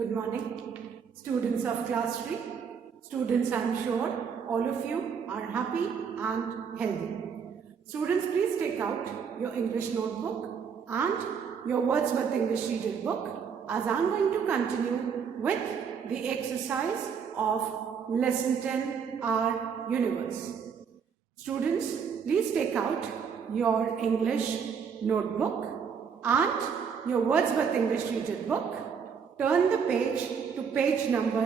Good morning, students of class 3. Students, I am sure all of you are happy and healthy. Students, please take out your English notebook and your Wordsworth English Reader book, as I am going to continue with the exercise of Lesson 10, Our Universe. Students, please take out your English notebook and your Wordsworth English Reader book. Turn the page to page number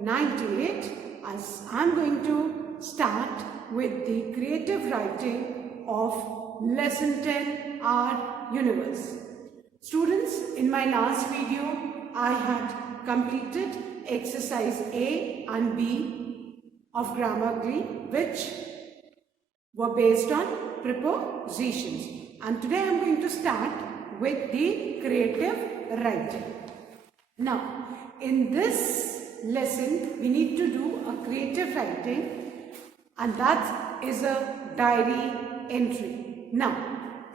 98, as I'm going to start with the creative writing of Lesson 10, Our Universe. Students, in my last video, I had completed exercise A and B of Grammarly, which were based on prepositions. And today I am going to start with the creative writing. Now, in this lesson, we need to do a creative writing, and that is a diary entry. Now,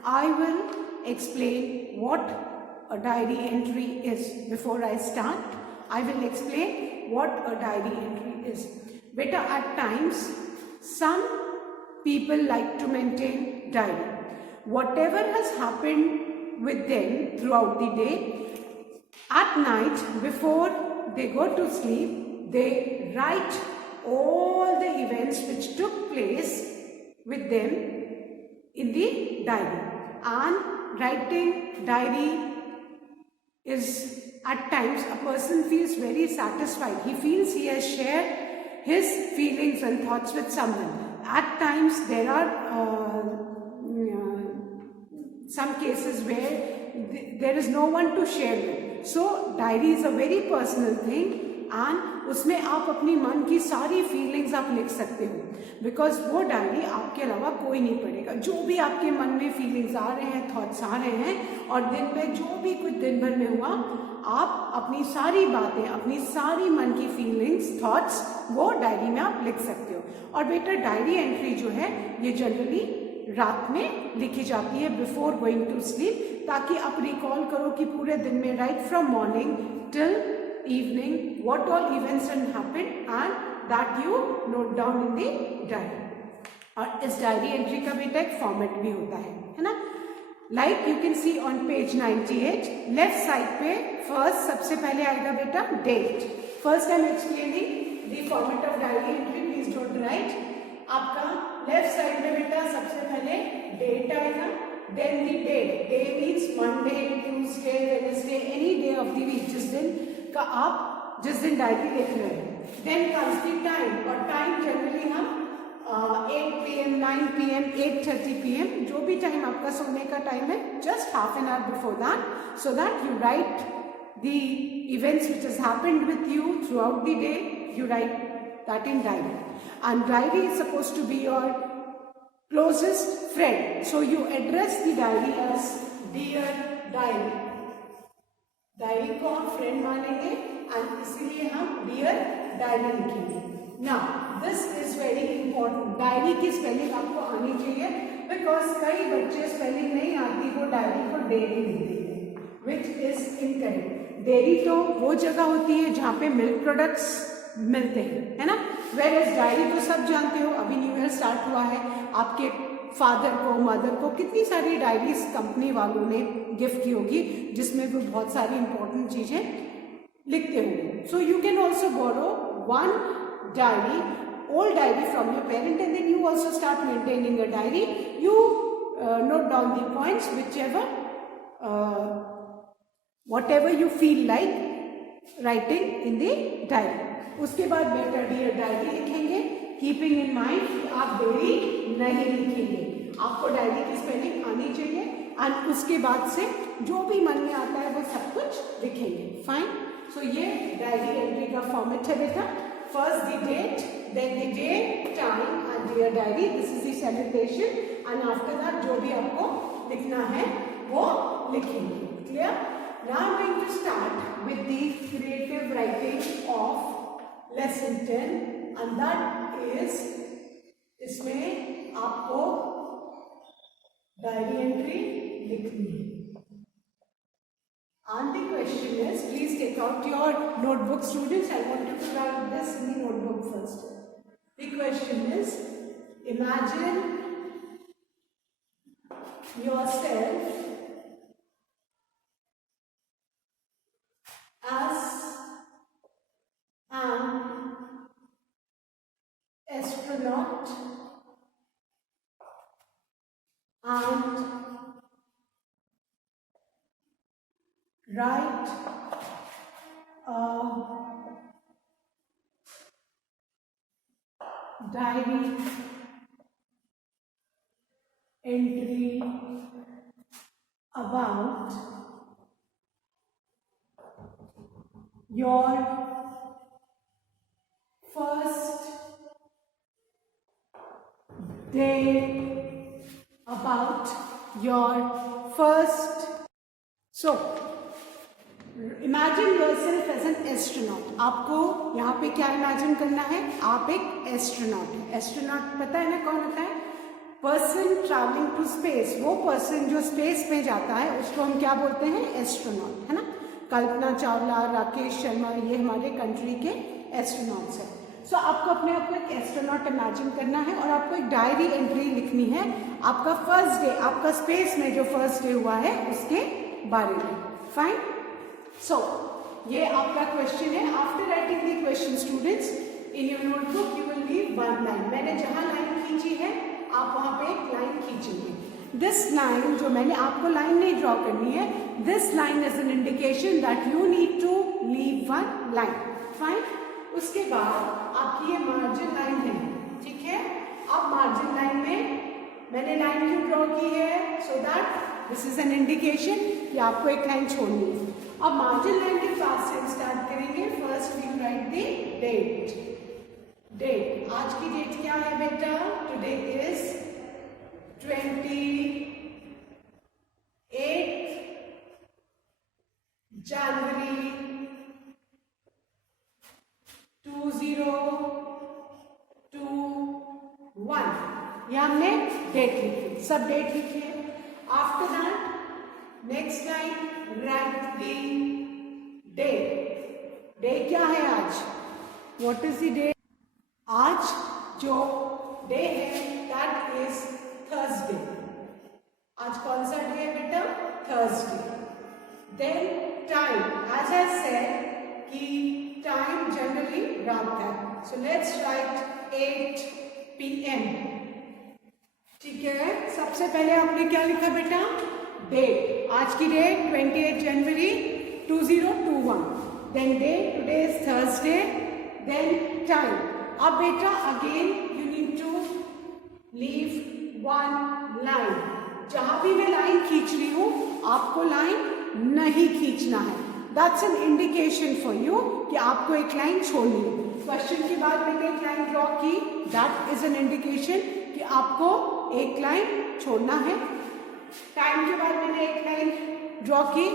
I will explain what a diary entry is. Before I start, I will explain what a diary entry is. Beta, at times, some people like to maintain diary. Whatever has happened with them throughout the day, at night, before they go to sleep, they write all the events which took place with them in the diary. And writing diary is, at times, a person feels very satisfied. He feels he has shared his feelings and thoughts with someone. At times, there are some cases where there is no one to share with. So diary is a very personal thing and उसमें आप अपनी मन की सारी feelings आप लिख सकते हो, बिकॉज वो डायरी आपके अलावा कोई नहीं पढ़ेगा. जो भी आपके मन में फीलिंग्स आ रहे हैं, थॉट्स आ रहे हैं, और दिन में जो भी कुछ दिन भर में हुआ, आप अपनी सारी बातें, अपनी सारी मन की फीलिंग्स, थॉट्स वो डायरी में आप लिख सकते हो. और बेटा, डायरी एंट्री जो है ये जनरली रात में लिखी जाती है बिफोर गोइंग टू स्लीप, ताकि आप रिकॉल करो कि पूरे दिन में right from morning till evening what all events happened and that you note down in the diary. और इस डायरी एंट्री का बेटा एक फॉर्मेट भी होता है ना. Like you can see on page 98, left side पे फर्स्ट सबसे पहले आएगा बेटा date. First I am explaining the format of diary entry, please don't write. आपका लेफ्ट साइड में बेटा सबसे पहले डेट आएगा, then the date. Day means Monday, Tuesday, Wednesday, any day of the week, जिस दिन का आप जिस दिन डायरी लिख रहे हैं. देन कम्स द टाइम, और टाइम जनरली हम 8 PM, 9 PM, 8:30 PM, जो भी टाइम आपका सोने का टाइम है, just half an hour before that, so that you write the events which has happened with you through out the day. You right that in diary, and diary is supposed to be your closest friend, so you address the diary as dear diary. Diary को हम friend मानेंगे and इसीलिए हम dear diary लिखेंगे. Now this is very important. Diary की spelling आपको आनी चाहिए, बिकॉज कई बच्चे स्पेलिंग नहीं आती, वो डायरी को डेयरी लिख देते हैं, विच इज इनकरेक्ट. डेयरी तो वो जगह होती है जहाँ पे मिल्क प्रोडक्ट्स मिलते हैं, है ना. वेर एज डायरी तो सब जानते हो, अभी न्यू ईयर स्टार्ट हुआ है, आपके फादर को, मदर को कितनी सारी डायरीज कंपनी वालों ने गिफ्ट की होगी, जिसमें वो बहुत सारी इंपॉर्टेंट चीजें लिखते होंगे. So you can also borrow one diary, old diary from your parent, and then you also start maintaining a diary. You note down the points whichever whatever you feel like writing in the diary. उसके बाद बेटा dear diary लिखेंगे, keeping in mind आप dairy नहीं लिखेंगे, आपको diary की spelling आनी चाहिए, एंड उसके बाद से जो भी मन में आता है वो सब कुछ लिखेंगे. फाइन. सो ये डायरी एंट्री का फॉर्मेट है बेटा. First the date, then the day, time and dear diary. This is the celebration, and after that जो भी आपको लिखना है वो लिखेंगे. Clear? Now I am going to start with the creative writing of Lesson 10, and that is, इसमें आपको diary entry लिखनी है. And the question is, please take out your notebook, students. I want you to write this in the notebook first. The question is, imagine yourself as an astronaut and write a diary entry about your first day, about your first. So imagine yourself as an astronaut. आपको यहाँ पे क्या imagine करना है? आप एक astronaut है. Astronaut पता है ना कौन होता है? Person travelling to space. वो पर्सन जो स्पेस में जाता है उसको हम क्या बोलते हैं? एस्ट्रोनॉट, है ना. कल्पना चावला, राकेश शर्मा, ये हमारे कंट्री के एस्ट्रोनॉट्स हैं. सो आपको अपने आप को एक एस्ट्रोनॉट इमेजिन करना है और आपको एक डायरी एंट्री लिखनी है आपका फर्स्ट डे, आपका स्पेस में जो फर्स्ट डे हुआ है उसके बारे में. फाइन. सो ये आपका क्वेश्चन है. After writing the question students, in your notebook you will leave one line. मैंने जहां लाइन खींची है आप वहां पे एक लाइन खींचेंगे. दिस लाइन, जो मैंने आपको लाइन नहीं ड्रॉ करनी है, this line is an indication that you need to leave one line. Fine. उसके बाद आपकी ये मार्जिन लाइन है, ठीक है. अब मार्जिन लाइन में मैंने लाइन क्यों ड्रॉ की है? So that this is an indication कि आपको एक लाइन छोड़नी है. अब मार्जिन लाइन के पास से हम स्टार्ट करेंगे. First we write the date. Date, आज की डेट क्या है बेटा? Today is 28 January 2021. यह हमने डेट लिखी, सब डेट लिखी है. After that next line, right the day. Day क्या है आज? What is the day? आज जो डे है दैट इज थर्सडे. आज कौन सा डे है बेटा? Thursday. Then time, as I said कि टाइम जनरली रात है. So let's write 8 PM. ठीक है. सबसे पहले आपने क्या लिखा बेटा? डेट. आज की date 28 January 2021. Then day, today is Thursday. Then time. अब बेटा again you need to leave one line. जहां भी मैं लाइन खींच रही हूं आपको लाइन नहीं खींचना है. That's an indication for you कि आपको एक लाइन छोड़नी है. क्वेश्चन के बाद मैंने एक लाइन ड्रॉ की, दैट इज एन इंडिकेशन कि आपको एक लाइन छोड़ना है. टाइम के बाद मैंने एक लाइन ड्रॉ की,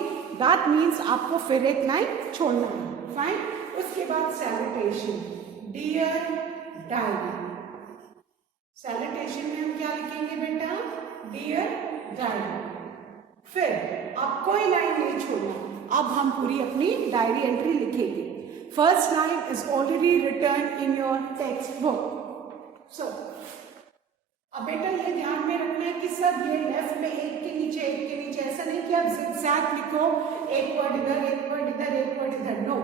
दैट मीन्स आपको फिर एक लाइन छोड़ना है. फाइन. उसके बाद सैल्यूटेशन, डियर डायरी. सैल्यूटेशन में हम क्या लिखेंगे बेटा? Dear diary. फिर आप कोई लाइन नहीं छोड़ना. अब हम पूरी अपनी डायरी एंट्री लिखेंगे. First line is already written in your text book. So अब बेटा ये ध्यान में रखना है कि सब ये लेफ्ट में एक के नीचे एक के नीचे, ऐसा नहीं कि आप zigzag लिखो, एक वर्ड इधर एक वर्ड इधर एक वर्ड इधर. नो,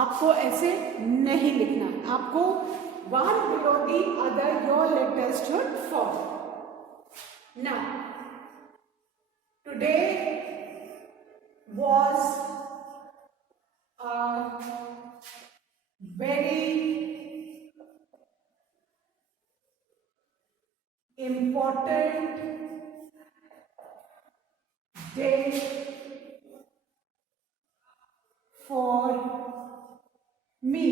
आपको ऐसे नहीं लिखना. आपको one below the other your letters should fall. Now today was a very important day for me.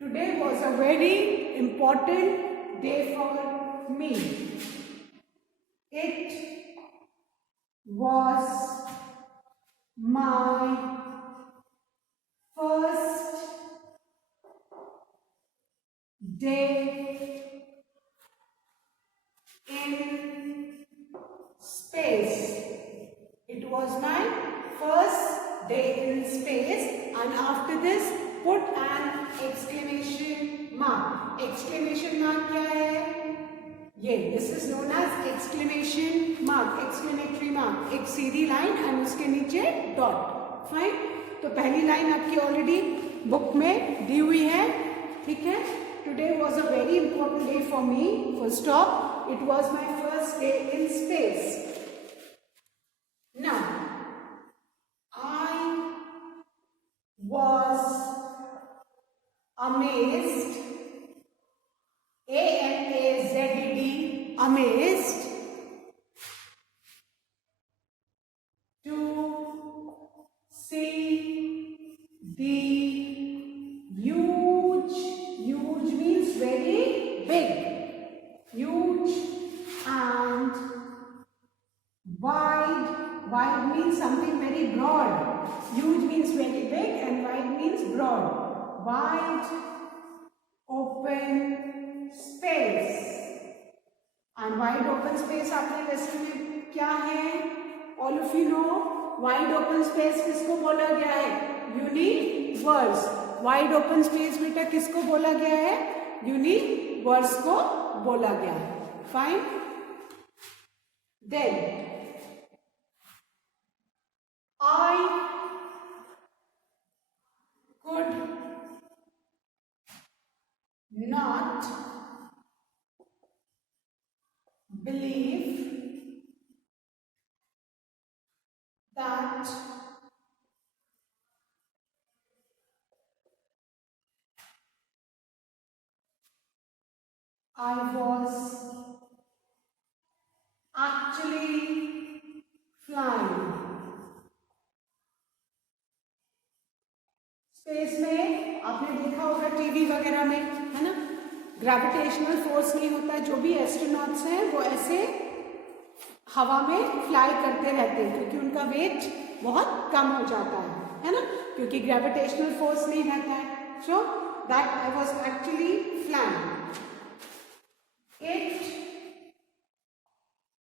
Today was a very important day for me. It was my first day in space. It was my first day and after this put an exclamation mark. Exclamation mark क्या है? ये this is known as exclamation mark, exclamatory mark. एक सीधी line and उसके नीचे dot. Fine. तो पहली line आपकी already book में दी हुई है. ठीक है. Today was a very important day for me. Full stop. It was my first day in space. Now, I was amazed, A-M-A-Z-E-D, amazed to see the huge means very big, huge and wide means something very broad. Huge means very big and wide means broad. Wide open space. And wide open space आपने lesson में क्या है? All of you know wide open space किसको बोला गया है? Universe. Wide open space बेटा किसको बोला गया है? Universe को बोला गया है. Fine. Then I could not believe that I was actually flying. Space में आपने देखा होगा टीवी वगैरह में, है ना, ग्रेविटेशनल फोर्स नहीं होता. जो भी एस्ट्रोनॉट्स हैं वो ऐसे हवा में फ्लाई करते रहते हैं क्योंकि उनका वेट बहुत कम हो जाता है ना, क्योंकि ग्रेविटेशनल फोर्स नहीं रहता है. So that I was actually flying. It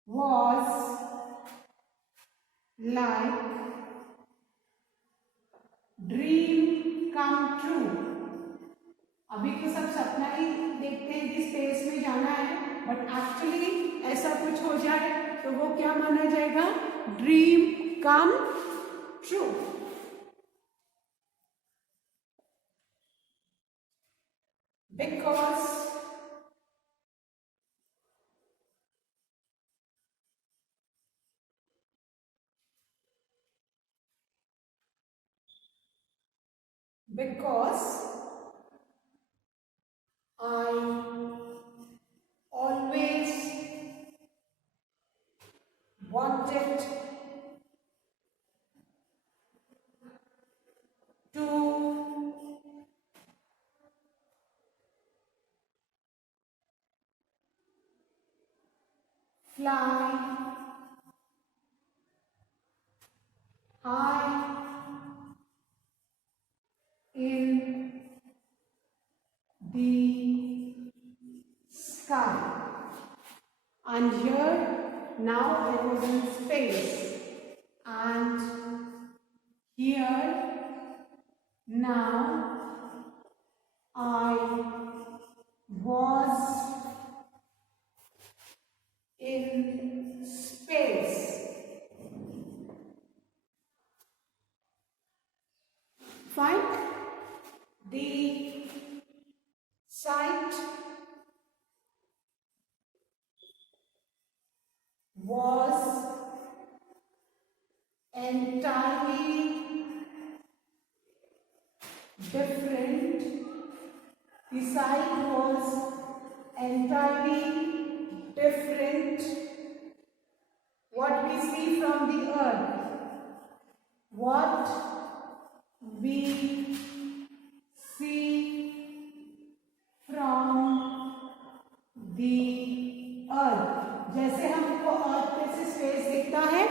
was like dream come true. अभी तो सब सपना ही देखते हैं कि स्पेस में जाना है, बट एक्चुअली ऐसा कुछ हो जाए तो वो क्या माना जाएगा? Dream come true. Because I always wanted to fly high in the sky. And here now I was in space, and here now I was in space. Fine. The sight was entirely different. The sight was entirely different. What we see from the earth, what we see from the earth. जैसे हमको अर्थ पे से space दिखता है,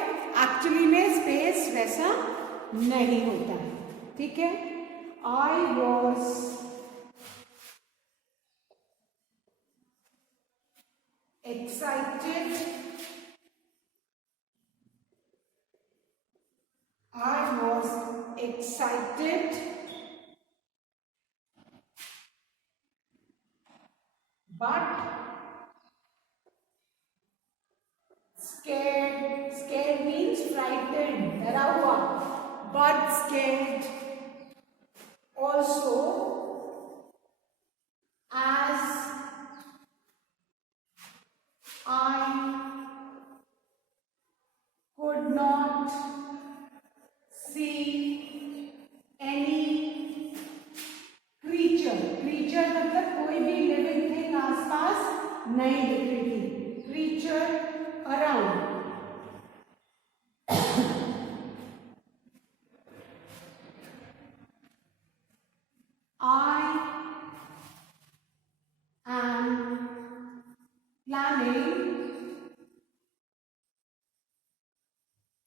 actually में space वैसा नहीं होता है. ठीक है. I was excited. I was excited but scared. Scared means frightened, डरा हुआ. But scared. Also, as I could not see any creature. Creature मतलब कोई भी living thing आसपास नहीं दिख रही थी. Creature around. I am planning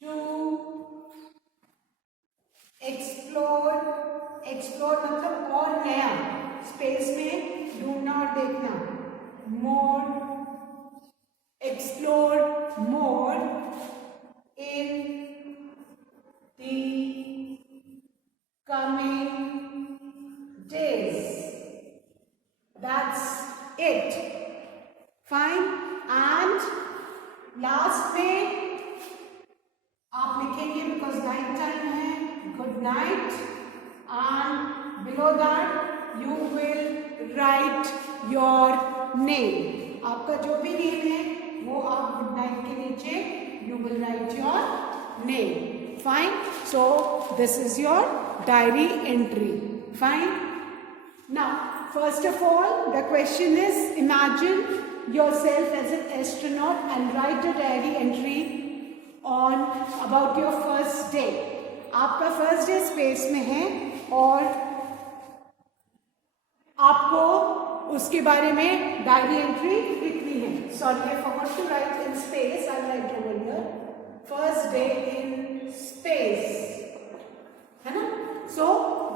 to explore मतलब और नया. स्पेस में ढूंढना और देखना. More, explore more in the coming days. That's it. Fine. And last में आप लिखेंगे because night time है. Good night. And below that you will write your name. आपका जो भी नेम है वो आप गुड नाइट के नीचे you will write your name. Fine. So this is your diary entry. Fine. Now, first of all, the question is, imagine yourself as an astronaut and write a diary entry on about your first day. आपका first day space में है और आपको उसके बारे में diary entry लिखनी है. Sorry, I forgot to write in space. I write over here first day in space, है ना. सो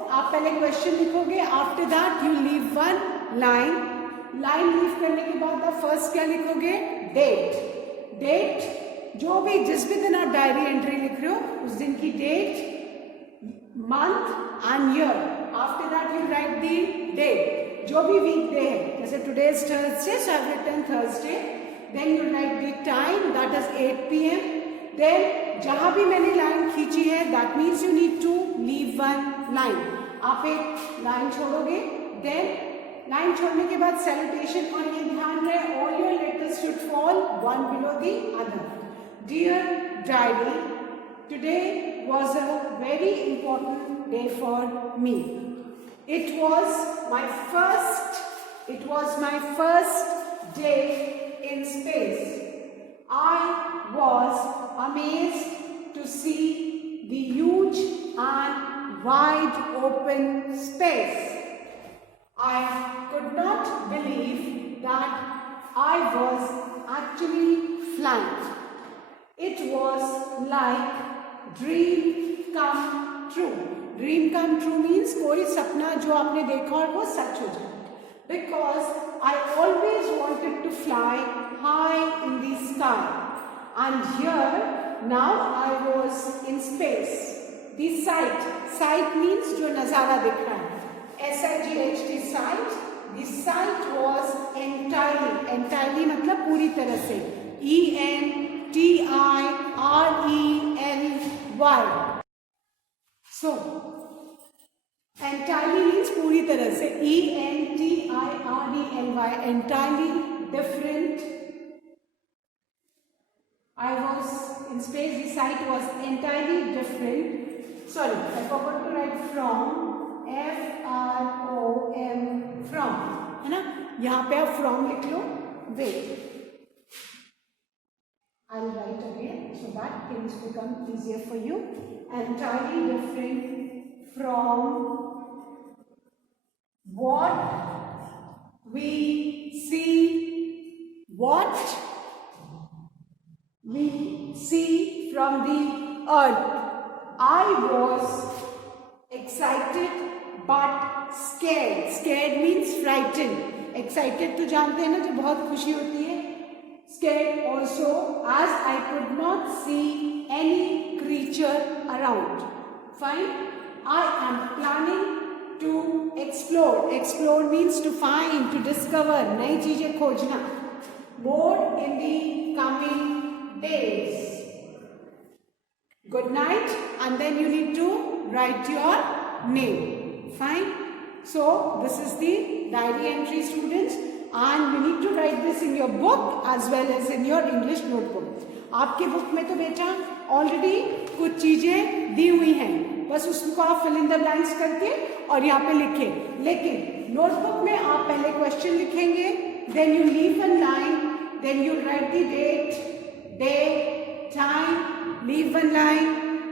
आप पहले क्वेश्चन लिखोगे. After that you leave one line. Line leave करने के बाद आप फर्स्ट क्या लिखोगे? डेट. डेट जो भी जिस भी दिन आप डायरी एंट्री लिख रहे हो उस दिन की date, month and year. After that you write the date. जो भी वीक डे है, जैसे today is Thursday, so I written Thursday. Then you write the time, that is 8 PM. Then जहां भी मैंने लाइन खींची है that means you need to leave one line. आप एक लाइन छोड़ोगे. देन लाइन छोड़ने के बाद सैल्यूटेशन, और ये ध्यान रहे all your letters should fall one below the other. Dear diary, today was a very important day for me. It was my first day in space. I was amazed to see the huge and wide open space. I could not believe that I was actually flying. It was like dream come true. Dream come true means कोई सपना जो आपने देखा और वो सच हो जाए. Because I always wanted to fly high in the sky. And here now I was in space. The sight means जो नज़ारा दिख रहा है. SIGHT sight. The sight was entirely मतलब पूरी तरह से. ENTIRELY. So entirely means पूरी तरह से. ENTIRELY, entirely different. I was in space. The sight was entirely different. Sorry, I forgot to write from. FROM, from, है ना. यहाँ पे आप from लिख लो. Wait, I'll write again so that things become easier for you. Entirely different from what we see. What we see from the earth. I was excited but scared. Scared means frightened. Excited तो जानते हैं ना, जो बहुत खुशी होती है. Scared also as I could not see any creature around. Fine. I am planning to explore Explore means to find, to discover, नई चीजें खोजना. More in the coming days. Good night, and then you need to write your name. Fine. So this is the diary entry, students, and you need to write this in your book as well as in your English notebook. आपके book में तो बेटा already कुछ चीजें दी हुई हैं, बस उसको आप फिल इन द ब्लैंक्स करके और यहाँ पे लिखें. लेकिन नोटबुक में आप पहले क्वेश्चन लिखेंगे, then you leave one line, then you write the date, day, time, leave one line,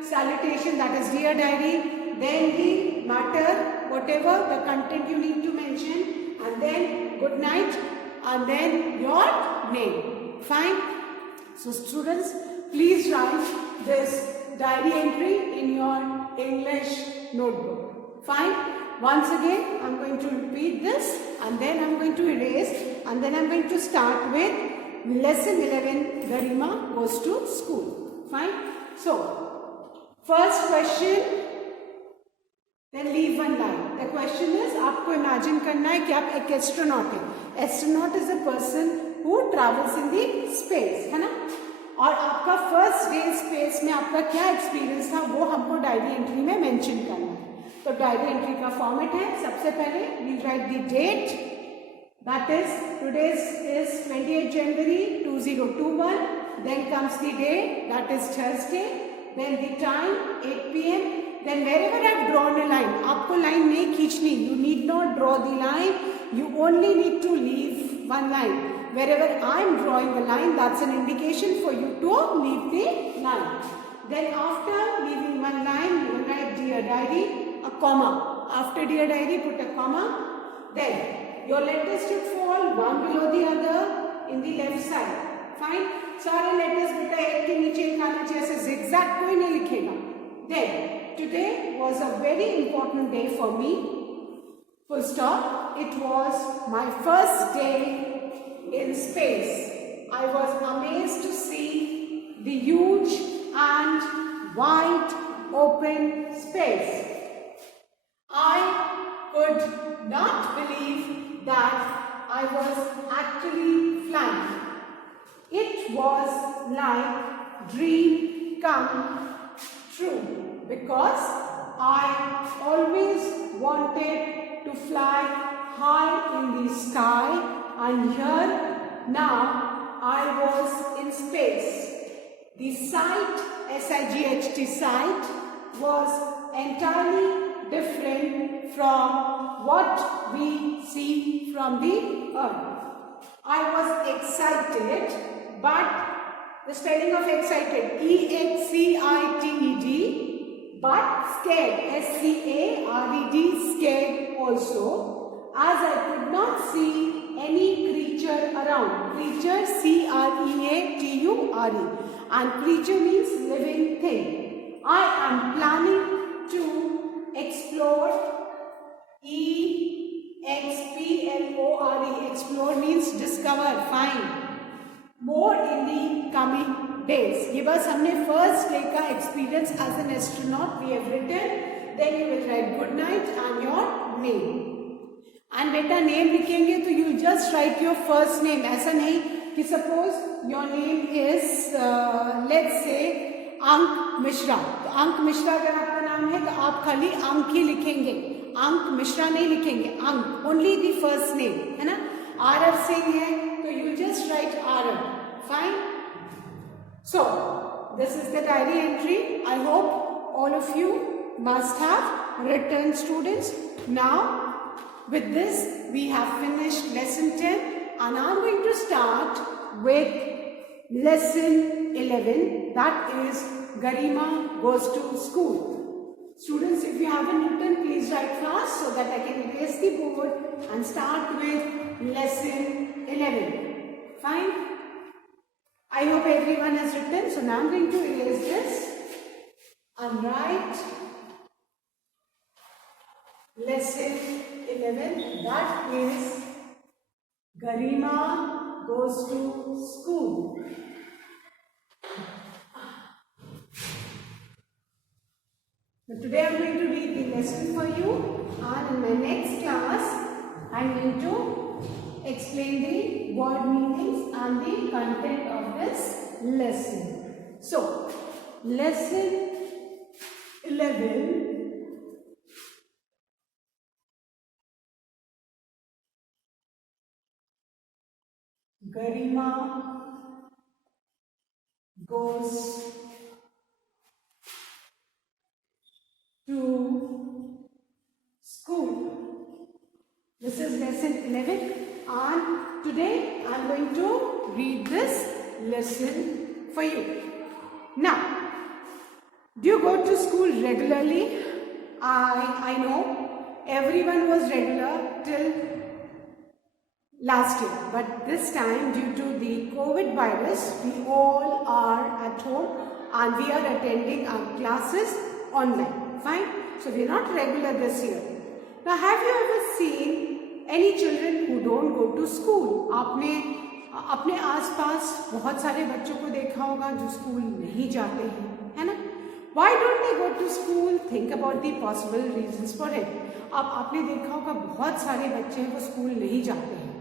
salutation, that is dear diary, then the matter, whatever the content you need to mention, and then good night, and then your name. Fine. So students, please write this diary entry in your English notebook. Fine. Once again, I'm going to repeat this, and then I'm going to erase, and then I'm going to start with lesson 11, Garima goes to school. Fine. So first question, then leave one line. The question is, आपको imagine करना है कि आप एक astronaut हैं. Astronaut is a person who travels in the space, है ना? और आपका फर्स्ट डे स्पेस में आपका क्या एक्सपीरियंस था वो हमको डायरी एंट्री में मेंशन करना है. तो डायरी एंट्री का फॉर्मेट है, सबसे पहले we write the date, that is today is 28 January 2021. Then comes the day, that is Thursday. Then the time 8 p.m. Then wherever I've drawn a line, आपको line नहीं खींचनी. You need not draw the line. You only need to leave one line. Wherever I'm drawing a line, that's an indication for you to leave the line. Then after leaving one line, you will write dear diary, a comma. After dear diary, put a comma. Then your letters should fall one below the other in the left side. Fine. सारे letters बेटा एक के नीचे एक आना चाहिए, ऐसे zigzag कोई नहीं लिखेगा. Then today was a very important day for me. Full stop. It was my first day in space. I was amazed to see the huge and wide open space. I could not believe that I was actually flying. It was like dream come true because I always wanted to fly high in the sky, and here now I was in space. The sight, S-I-G-H-T sight, was entirely different from what we see from the earth. I was excited, but the spelling of excited, E-X-C-I-T-E-D, but scared, S-C-A-R-E-D, scared also, as I could not see any creature around. Creature, C-R-E-A-T-U-R-E, and creature means living thing. I am planning to explore, E-X-P-L-O-R-E, explore means discover, find, more in the coming days. ये बस हमने first day का experience as an astronaut we have written. Then you will write good night and your name. And बेटा name लिखेंगे तो you just write your first name. ऐसा नहीं कि suppose your name is let's say Ank Mishra. तो अंक मिश्रा अगर आपका नाम है तो आप खाली अंक ही लिखेंगे, अंक मिश्रा नहीं लिखेंगे. अंक ओनली द फर्स्ट नेम, है ना. आरव सिंह है तो you just right Aarav. Fine. So this is the diary entry. I hope all of you must have written, students. Now with this we have finished lesson 10, and I'm going to start with lesson 11, that is Garima goes to school. Students, if you haven't written, please write fast so that I can erase the board and start with lesson 11. Fine. I hope everyone has written. So now I'm going to erase this and write lesson 11, that is Garima goes to school. So today I am going to read the lesson for you, and in my next class and the content of this lesson. So, lesson 11. Garima goes to school. This is lesson 11, and today I am going to read this lesson for you. Now, do you go to school regularly? I know everyone was regular till last year, but this time due to the COVID virus, we all are at home and we are attending our classes online. Fine. So we are not regular this year. Now, have you ever seen any children who don't go to school? आपने अपने आसपास बहुत सारे बच्चों को देखा होगा जो स्कूल नहीं जाते हैं, है ना? Why don't they go to school? Think about the possible reasons for it. अब आपने देखा होगा बहुत सारे बच्चे हैं वो स्कूल नहीं जाते हैं.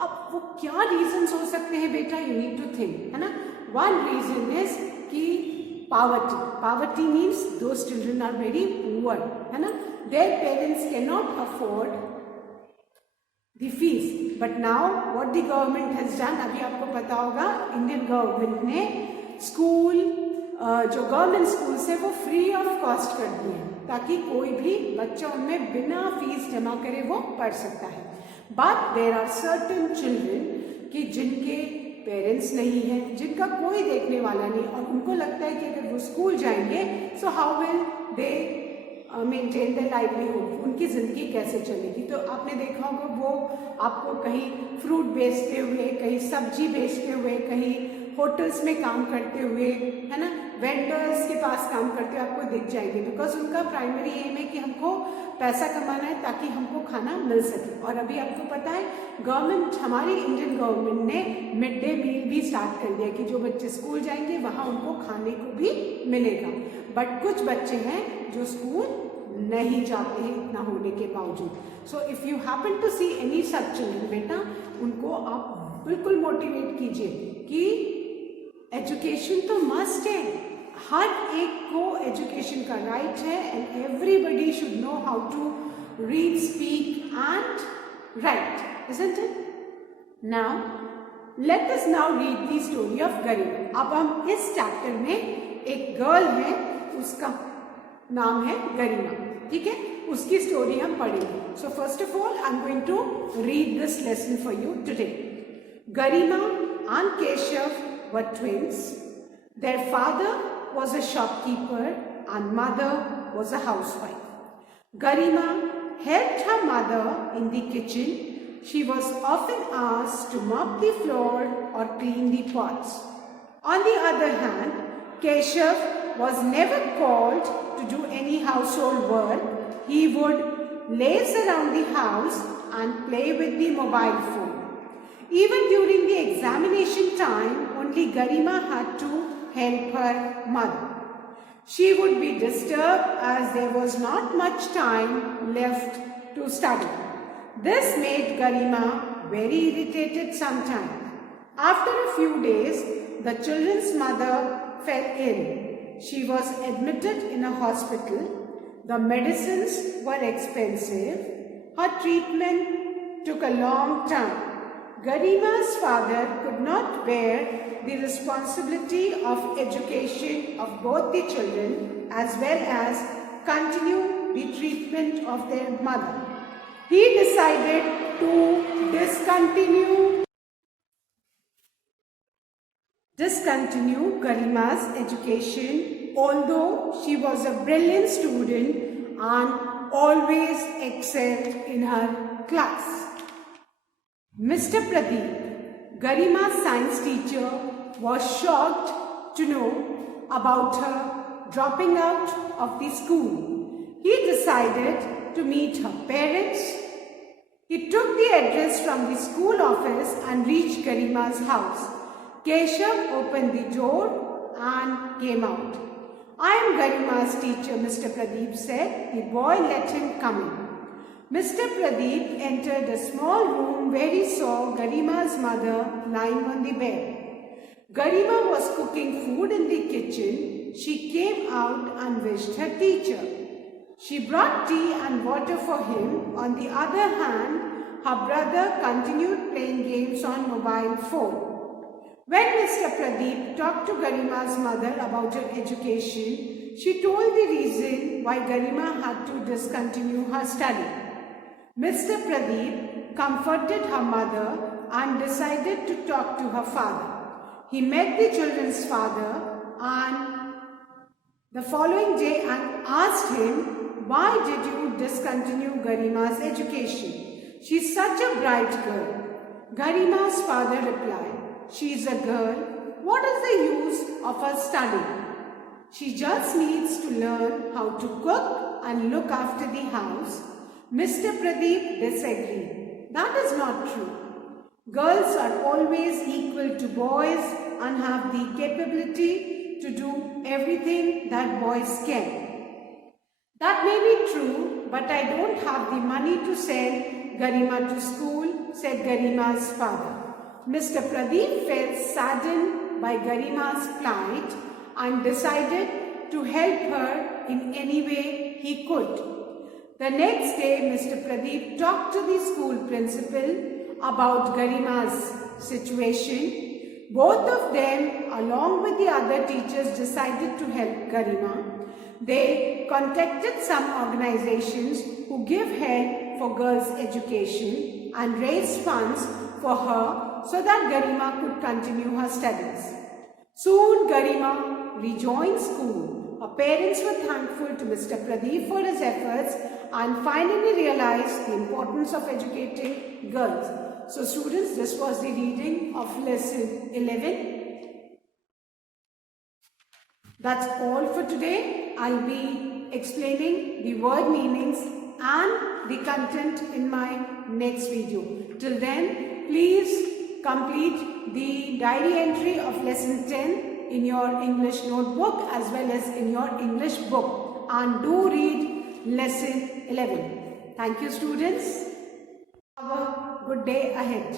अब वो क्या रीजंस हो सकते हैं बेटा? यू नीड टू थिंक, है ना? वन रीजन इज कि poverty. Poverty means those children are very poor, है ना? Their parents cannot afford the fees. But now what the government has done, अभी आपको पता होगा, इंडियन गवर्नमेंट ने स्कूल जो गवर्नमेंट स्कूल्स है वो फ्री ऑफ कॉस्ट कर दिए हैं ताकि कोई भी बच्चा उनमें बिना फीस जमा करे वो पढ़ सकता है. But there are certain children कि जिनके पेरेंट्स नहीं है, जिनका कोई देखने वाला नहीं, और उनको लगता है कि अगर वो स्कूल जाएंगे so how will they maintain the livelihood, उनकी ज़िंदगी कैसे चलेगी. तो आपने देखा होगा वो आपको कहीं फ्रूट बेचते हुए, कहीं सब्जी बेचते हुए, कहीं होटल्स में काम करते हुए, है ना, वेंडर्स के पास काम करते हुए आपको दिख जाएंगे. बिकॉज उनका प्राइमरी एम है कि हमको पैसा कमाना है ताकि हमको खाना मिल सके. और अभी आपको पता है गवर्नमेंट, हमारी इंडियन गवर्नमेंट ने मिड डे मील भी स्टार्ट कर दिया कि जो बच्चे स्कूल जाएंगे वहाँ उनको खाने को भी मिलेगा. बट कुछ बच्चे हैं जो स्कूल नहीं जाते हैं इतना होने के बावजूद. So if you happen to see any such children, बेटा उनको आप बिल्कुल मोटिवेट कीजिए कि एजुकेशन तो मस्ट है, हर एक को एजुकेशन का राइट है, and everybody should know how to read, speak and write, isn't it? Now let us now read the story of गरिमा. अब हम इस चैप्टर में एक गर्ल है, उसका नाम है गरिमा, ठीक है, उसकी स्टोरी हम पढ़ेंगे. So first of all I am going to read this lesson for you today. Garima and Keshav were twins. Their father was a shopkeeper and mother was a housewife. Garima helped her mother in the kitchen. She was often asked to mop the floor or clean the pots. On the other hand, Keshav was never called to do any household work. He would laze around the house and play with the mobile phone. Even during the examination time, only Garima had to help her mother. She would be disturbed as there was not much time left to study. This made Garima very irritated sometimes. After a few days, the children's mother fell ill. She was admitted in a hospital. The medicines were expensive. Her treatment took a long time. Garima's father could not bear the responsibility of education of both the children as well as continue the treatment of their mother. He decided to discontinue Garima's education, although she was a brilliant student and always excelled in her class. Mr. Pradeep, Garima's science teacher, was shocked to know about her dropping out of the school. He decided to meet her parents. He took the address from the school office and reached Garima's house. Keshav opened the door and came out. "I am Garima's teacher," Mr. Pradeep said. The boy let him come in. Mr. Pradeep entered a small room where he saw Garima's mother lying on the bed. Garima was cooking food in the kitchen. She came out and wished her teacher. She brought tea and water for him. On the other hand, her brother continued playing games on mobile phone. When Mr. Pradeep talked to Garima's mother about her education, she told the reason why Garima had to discontinue her study. Mr. Pradeep comforted her mother and decided to talk to her father. He met the children's father and the following day and asked him, "Why did you discontinue Garima's education? She's such a bright girl." Garima's father replied, "She's a girl. What is the use of her studying? She just needs to learn how to cook and look after the house." Mr. Pradeep disagreed. That is not true. Girls are always equal to boys and have the capability to do everything that boys can. That may be true, but I don't have the money to send Garima to school, said Garima's father. Mr. Pradeep felt saddened by Garima's plight and decided to help her in any way he could. The next day, Mr. Pradeep talked to the school principal about Garima's situation. Both of them, along with the other teachers, decided to help Garima. They contacted some organizations who give help for girls' education and raised funds for her so that Garima could continue her studies. Soon Garima rejoined school. Her parents were thankful to Mr. Pradeep for his efforts and finally realized the importance of educating girls. So students, this was the reading of lesson 11. That's all for today. I'll be explaining the word meanings and the content in my next video. Till then, please complete the diary entry of lesson 10 in your English notebook as well as in your English book, and do read lesson 11. Thank you, students. Have a good day ahead.